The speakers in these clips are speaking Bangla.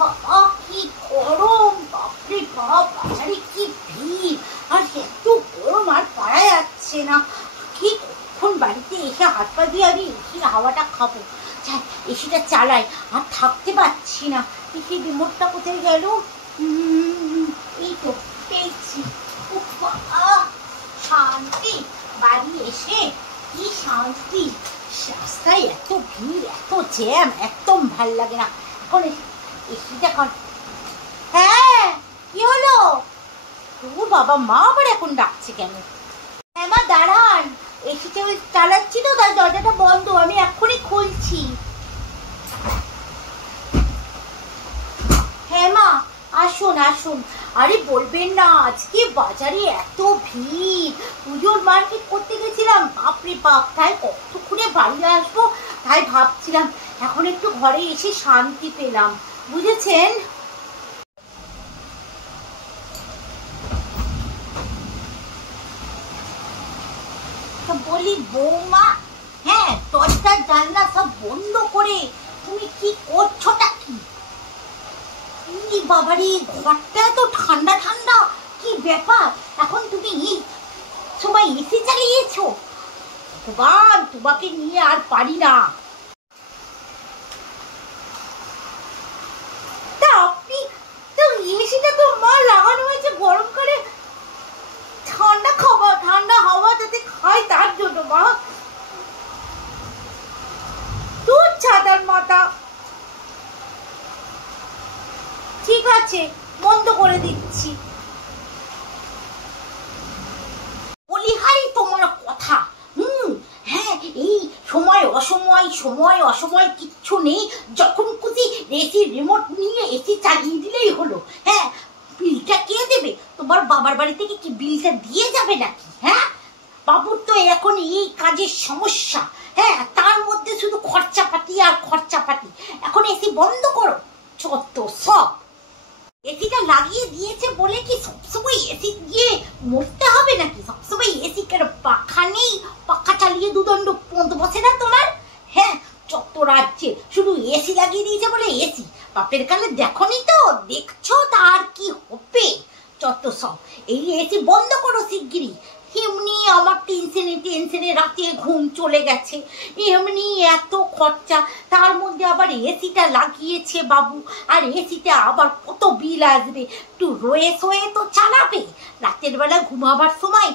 বাবা কি গরম, বাপরে বাপ, বাজারে কি ভিড়, আর এত গরম আর পারা যাচ্ছে না। কি কখন বাড়িতে এসে হাত পা দিয়ে আমি এসির হাওয়াটা খাবো। যাই এসিটা চালাই, আর থাকতে পারছি না। দেখি রিমোটটা কোথায় গেল? এই তো পেয়েছি। শান্তি, বাড়ি এসে কি শান্তি। রাস্তায় এত ভিড়, এত জ্যাম, একদম ভাল লাগে না। এখন এসিটা কর। হ্যাঁ কি হলো? ও বাবা, মা আবার এখন ডাকছে কেন? হ্যাঁ মা দাঁড়ান, এসিটা চালাচ্ছি তো, তার দরজাটা বন্ধ, আমি এক্ষুনি খুলছি। হ্যাঁ মা আসুন আসুন। আরে বলবেন না, আজকে বাজারে এত ভিড়। পুজোর মার্কেট করতে গেছিলাম, বাপরে বাপ, তাই কতক্ষণে বাড়ি আসবো তাই ভাবছিলাম। এখন একটু ঘরে এসে শান্তি পেলাম, বুঝেছেন? বলি বৌমা, হ্যাঁ দরজা জানলা সব বন্ধ করে তুমি কি করছোটা কি? বাবারে, ঘরটা এত ঠান্ডা ঠান্ডা, কি ব্যাপার? এখন তুমি সবাই এসি চালিয়েছো? ভগবান, তোমাকে নিয়ে আর পারি না। তা আপনি তো, এসিটা তো মা লাগানো হয়েছে গরমকালে, ঠান্ডা খাবার, ঠান্ডা হাওয়া যাতে খাই তার জন্য মা। তোর ছাতার মাথা। ঠিক আছে, বন্ধ করে দিচ্ছি। বলি হাই তোমার কথা। হ্যাঁ, এই সময় অসময়, সময় অসময় কিচ্ছু নেই। যখন খুশি এসি রিমোট নিয়ে এসি চালিয়ে দিলেই হলো। হ্যাঁ, বিলটা কে দেবে? তোমার বাবার বাড়ি থেকে কি বিলটা দিয়ে যাবে নাকি? হ্যাঁ, বাবুর তো এখন এই কাজের সমস্যা। হ্যাঁ, তার মধ্যে শুধু খরচাপাতি আর খরচাপাতি। এখন এসি বন্ধ করো, যত সব। এসিটা লাগিয়ে দিয়েছে বলে কি সবসময় এসি দিয়ে মরতে হবে নাকি? সবসময় এসি কেন? পাখা নেই, পাখা চালিয়ে দুদণ্ড পন্ত বসে না তোমার? হ্যাঁ, যত রাজ্যে শুধু এসি লাগিয়ে দিয়েছে বলে এসি। বাপের কালে দেখনি তো, দেখছো তার কি হবে? যত সব। এই এসি বন্ধ করো শিগগিরই। এমনি আমার টেনশনে রাতে ঘুম চলে গেছে, এমনি এত খরচা, তার মধ্যে আবার এসিটা লাগিয়েছে বাবু, আর এসিটা আবার কত বিল আসবে। একটু রয়ে সয়ে তো চালাবে, রাতের বেলা ঘুমাবার সময়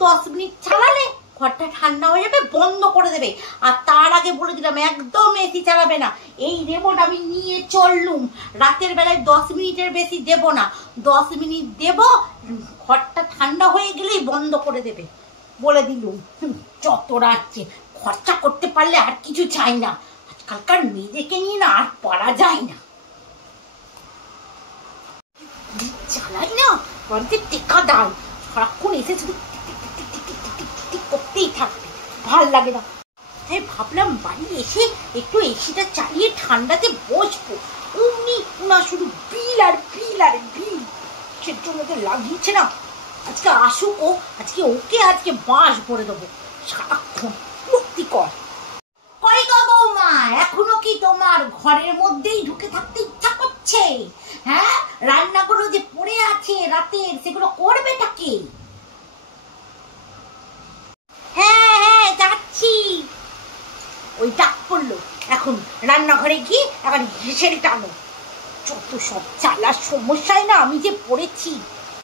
10 মিনিট চালালে ঘরটা ঠান্ডা হয়ে যাবে, বন্ধ করে দেবে। আর তার আগে বলে দিলাম, একদম এসি চালাবে না। এই রিমোট আমি নিয়ে চললুম, রাতের বেলায় 10 মিনিটের বেশি দেব না। 10 মিনিট দেব, ঘরটা ঠান্ডা হয়ে গেলেই বন্ধ করে দেবে, বলে দিলুম। যত রাজ্যে খরচা করতে পারলে আর কিছু চাই না। আজকালকার মেয়েদেরকে নিয়ে না আর পারা যায় না। চালাই না, বাড়িতে টেকা দাও, সারাক্ষণ এসে শুধু করতেই থাকবে, ভাল লাগে না। তাই ভাবলাম বাড়ি এসে একটু এসিটা চালিয়ে ঠান্ডাতে বসবো। অমনি না শুধু বিল আর বিল আর বিল। সে জন্য তো লাগিয়েছে না। আজকে আসুক ও, আজকে ওকে আজকে বাঁশ ভরে দেবো সারাক্ষণ। মুক্তি কর কই গো বৌমা, এখনো কি তোমার ঘরের মধ্যেই ঢুকে থাকতে ইচ্ছা করছে? হ্যাঁ, রান্নাগুলো যে পড়ে আছে রাতের, সেগুলো করবেটা কে? হ্যাঁ হ্যাঁ যাচ্ছি। ওই ডাক পড়লো, এখন রান্নাঘরে গিয়ে আবার ঘেঁষে টানো। যত সব চালার সমস্যায় না আমি যে পড়েছি।